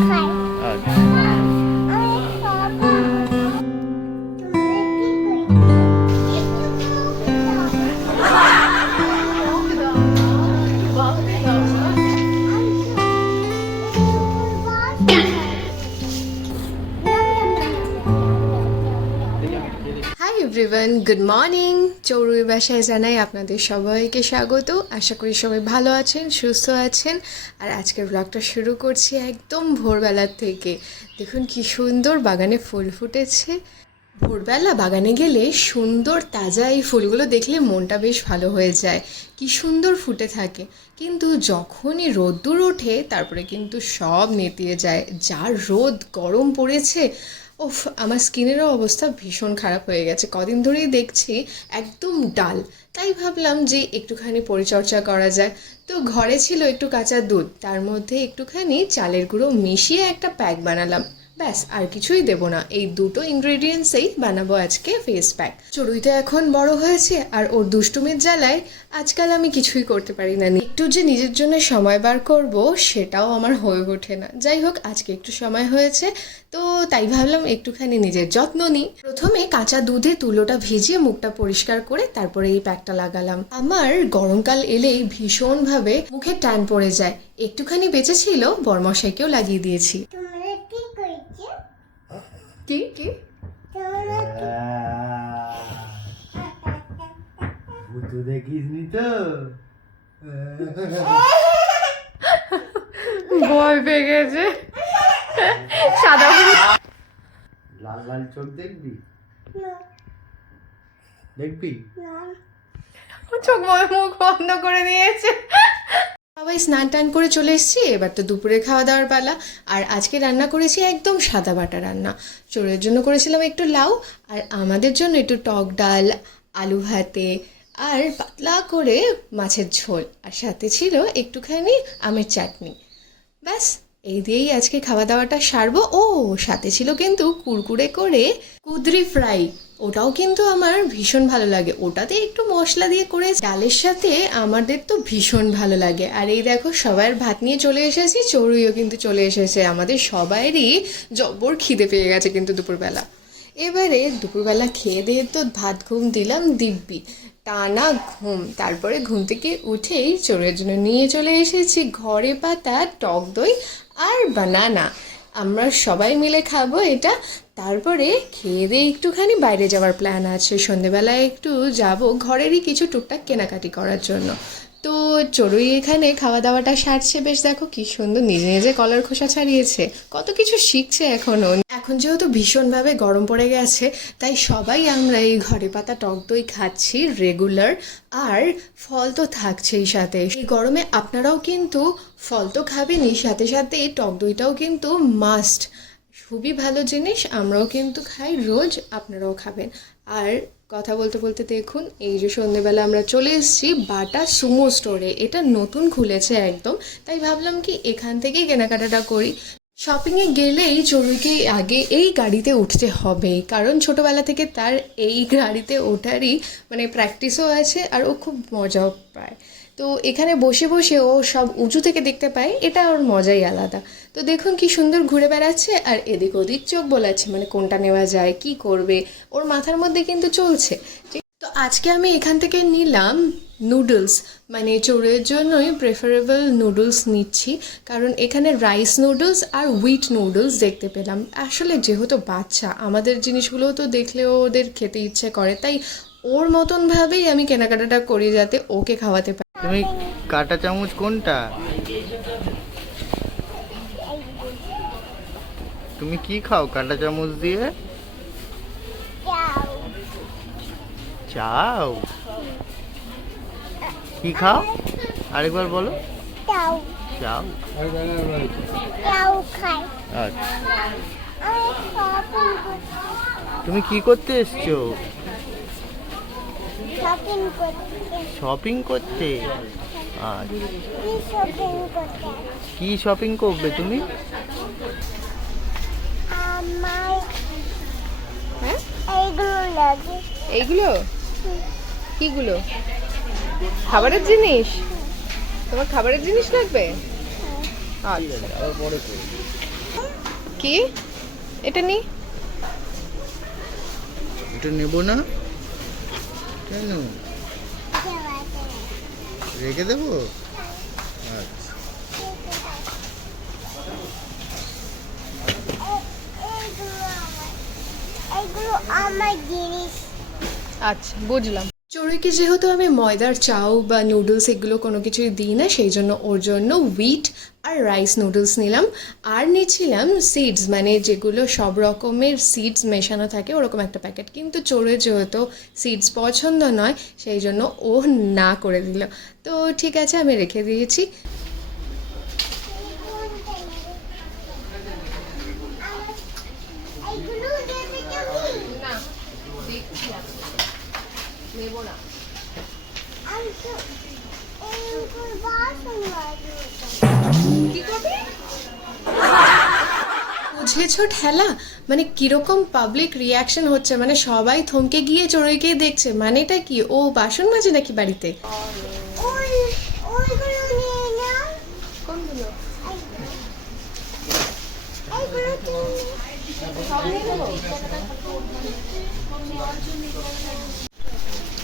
খাই everyone good morning চৌরুই বাসায় জানাই আপনাদের সবাইকে স্বাগত। আশা করি সবাই ভালো আছেন, সুস্থ আছেন। আর আজকের ব্লগটা শুরু করছি একদম ভোরবেলার থেকে। দেখুন কি সুন্দর বাগানে ফুল ফুটেছে। ভোরবেলা বাগানে গেলে সুন্দর তাজা এই ফুলগুলো দেখলে মনটা বেশ ভালো হয়ে যায়। কি সুন্দর ফুটে থাকে। কিন্তু যখনই রোদ্দুর ওঠে, তারপরে কিন্তু সব নেতিয়ে যায়। যা রোদ গরম পড়েছে ওফ আমার স্কিনেরও অবস্থা ভীষণ খারাপ হয়ে গেছে। কদিন ধরেই দেখছি একদম ডাল। তাই ভাবলাম যে একটুখানি পরিচর্যা করা যায় তো ঘরে ছিল একটু কাঁচা দুধ, তার মধ্যে একটুখানি চালের গুঁড়ো মিশিয়ে একটা প্যাক বানালাম। ব্যাস, আর কিছুই দেবো না। এই দুটো ইনগ্রেডিয়েন্টসেই বানাবো আজকে ফেস প্যাক চড়ুইটা এখন বড় হয়েছে, আর ওর দুষ্টুমির জ্বালায় আজকাল আমি কিছুই করতে পারি না। একটু যে নিজের জন্য সময় বার করব, সেটাও আমার হয়ে ওঠে না। যাই হোক, আজকে একটু সময় হয়েছে, তো তাই ভাবলাম একটুখানি নিজের যত্ন নিই। প্রথমে কাঁচা দুধে তুলোটা ভিজিয়ে মুখটা পরিষ্কার করে তারপরে এই প্যাকটা লাগালাম। আমার গরমকাল এলেই ভীষণভাবে মুখে টান পড়ে যায়। একটুখানি বেঁচে ছিল বরমশাইকেও লাগিয়ে দিয়েছি। কি? কি? ভূত দেখিস নি তো। ভয় পেয়ে গেছে। সাদা লাল লাল চোখ দেখবি? না। দেখবি? না। চোখ মুখ বন্ধ করে দিয়েছে। সবাই স্নান টান করে চলে এসেছি, এবার তো দুপুরে খাওয়া দাওয়ার পালা। আর আজকে রান্না করেছি একদম সাদা বাটা রান্না। চোরের জন্য করেছিলাম একটু লাউ, আর আমাদের জন্য একটু টক ডাল, আলু ভাতে, আর পাতলা করে মাছের ঝোল। আর সাথে ছিল একটুখানি আমের চাটনি। ব্যাস, এই দিয়েই আজকে খাওয়া দাওয়াটা সারবো। ও, সাথে ছিল কিন্তু কুরকুরে করে কুদরি ফ্রাই। ওটাও কিন্তু আমার ভীষণ ভালো লাগে। ওটাতে একটু মশলা দিয়ে করে ডালের সাথে আমাদের তো ভীষণ ভালো লাগে। আর এই দেখো, সবার ভাত নিয়ে চলে এসেছি, চড়ুইও কিন্তু চলে এসেছে। আমাদের সবাইরই জব্বর খিদে পেয়ে গেছে কিন্তু দুপুরবেলা। এবারে দুপুরবেলা খেয়ে দিয়ে তো ভাত ঘুম দিলাম, দিব্যি। টানা ঘুম। তারপরে ঘুম থেকে উঠেই চোরের জন্য নিয়ে চলে এসেছি ঘরে পাতা, টক দই আর বানানা। আমরা সবাই মিলে খাব এটা। তারপরে খেয়ে দিয়ে একটুখানি বাইরে যাওয়ার প্ল্যান আছে। সন্ধেবেলায় একটু যাব। ঘরেরই কিছু টুকটাক কেনাকাটি করার জন্য। তো চড়ুই এখানে খাওয়া দাওয়াটা সারছে। বেশ দেখো কি সুন্দর নিজে নিজে কলার খোসা ছাড়িয়েছে। কত কিছু শিখছে এখনও এখন যেহেতু ভীষণভাবে গরম পড়ে গেছে, তাই সবাই আমরা এই ঘরে পাতা, টক দই খাচ্ছি রেগুলার আর ফল তো থাকছেই সাথে। এই গরমে আপনারাও কিন্তু ফল তো খাবেনই, সাথে সাথে এই টক দইটাও কিন্তু মাস্ট খুবই ভালো জিনিস, আমরাও কিন্তু খাই, রোজ আপনারাও খাবেন। আর কথা বলতে বলতে দেখুন, এই যে সন্ধেবেলা আমরা চলে এসেছি বাটা সুমো স্টোরে এটা নতুন খুলেছে একদম, তাই ভাবলাম কি এখান থেকেই কেনাকাটাটা করি। শপিংয়ে গেলেই চড়ুইকে আগে এই গাড়িতে উঠতে হবে, কারণ ছোটোবেলা থেকে তার এই গাড়িতে ওঠারই মানে প্র্যাকটিসও আছে আর ও খুব মজাও পায়। তো এখানে বসে বসে ও সব উঁচু থেকে দেখতে পায় এটা ওর মজাই আলাদা। তো দেখুন কি সুন্দর ঘুরে বেড়াচ্ছে আর এদিক ওদিক চোখ বোলাচ্ছে মানে কোনটা নেওয়া যায়, কি করবে, ওর মাথার মধ্যে কিন্তু চলছে। তো আজকে আমি এখান থেকে নিলাম নুডলস মানে চোরের জন্যই প্রেফারেবল নুডলস নিচ্ছি, কারণ এখানে রাইস নুডলস আর হুইট নুডলস দেখতে পেলাম। আসলে যেহেতু বাচ্চা, আমাদের জিনিসগুলো তো দেখলেও ওদের খেতে ইচ্ছে করে, তাই ওর মতনভাবেই আমি কেনাকাটাটা করি যাতে ওকে খাওয়াতে পারি। তুমি কাটা চামচ কোনটা? তুমি কি খাও কাটা চামচ দিয়ে? চাও। কি খাও? আরেকবার বলো। চাও। আচ্ছা। তুমি কি করতে এসছো? শপিং করতে। শপিং করতে? আচ্ছা কি শপিং করতে? কি শপিং করবে তুমি? হ্যাঁ? এইগুলো লাগে। এইগুলো? কিগুলো? খাবারের জিনিস? তোমার খাবারের জিনিস লাগবে? আচ্ছা। কি? এটা নি? এটা নেব না। কেন? রেখে দেবো? আচ্ছা। এগুলো আমার জিনিস। আচ্ছা বুঝলাম। চড়ুইকে যেহেতু আমি ময়দার চাউ বা নুডলস এগুলো কোনো কিছুই দিই না, সেই জন্য ওর জন্য উইট আর রাইস নুডলস নিলাম। আর নিচ্ছিলাম সিডস মানে যেগুলো সব রকমের সিডস মেশানো থাকে ওরকম একটা প্যাকেট কিন্তু চড়ুই যেহেতু সিডস পছন্দ নয়, সেই জন্য ও না করে দিল। তো ঠিক আছে, আমি রেখে দিয়েছি। না নেব না। বুঝেছ ঠেলা? মানে কীরকম পাবলিক রিয়াকশন হচ্ছে মানে সবাই থমকে গিয়ে চড়ে গিয়ে দেখছে। মানে এটা কি? ও বাসন মাঝে নাকি বাড়িতে?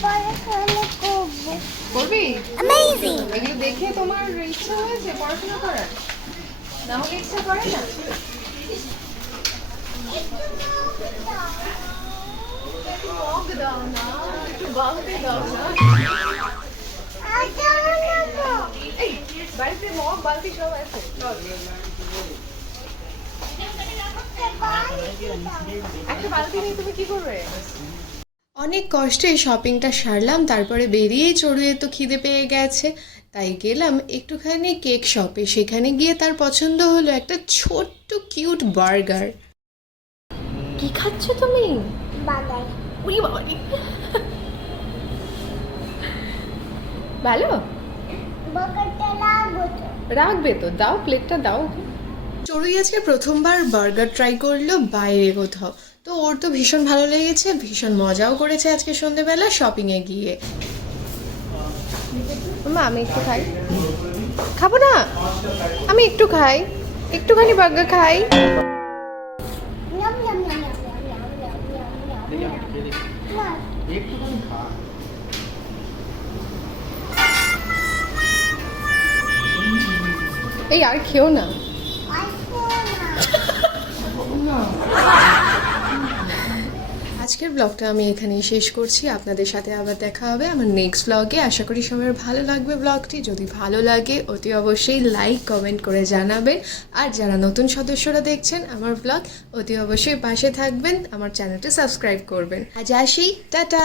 করব? করবি অ্যামেজিং এগুলো দেখে তোমার ইচ্ছা হয়েছে পড়াশোনা করার? না হলে ইচ্ছা করে না? মগ বালতি দাও না বাড়িতে মগ বালতি সব আছে। একটা বালতি নিয়ে তুমি কি করবে? অনেক কষ্টে শপিংটা সারলাম তারপরে বেরিয়েই চড়ুয়ে তো খিদে পেয়ে গেছে। তাই গেলাম একটুখানি কেক শপে সেখানে গিয়ে তার পছন্দ হলো একটা ছোট্ট কিউট বার্গার কি খাচ্ছ তুমি? ভালো? রাখবে তো দাও প্লেটটা দাও। চড়ুই আজকে প্রথমবার বার্গার ট্রাই করল বাইরে কোথাও। তো ওর তো ভীষণ ভালো লেগেছে ভীষণ মজাও করেছে আজকে সন্ধেবেলা শপিংয়ে গিয়ে। মা আমি একটু খাই। খাব না? আমি একটু খাই। একটুখানি বার্গার খাই। এই আর খেও না। আজকের ব্লগটা আমি এখানেই শেষ করছি। আপনাদের সাথে আবার দেখা হবে আমার নেক্সট ব্লগে আশা করি সবার ভালো লাগবে ব্লগটি যদি ভালো লাগে, অতি অবশ্যই লাইক কমেন্ট করে জানাবেন। আর যারা নতুন সদস্যরা দেখছেন আমার ব্লগ অতি অবশ্যই পাশে থাকবেন। আমার চ্যানেলটি সাবস্ক্রাইব করবেন। আজ আসি। টাটা!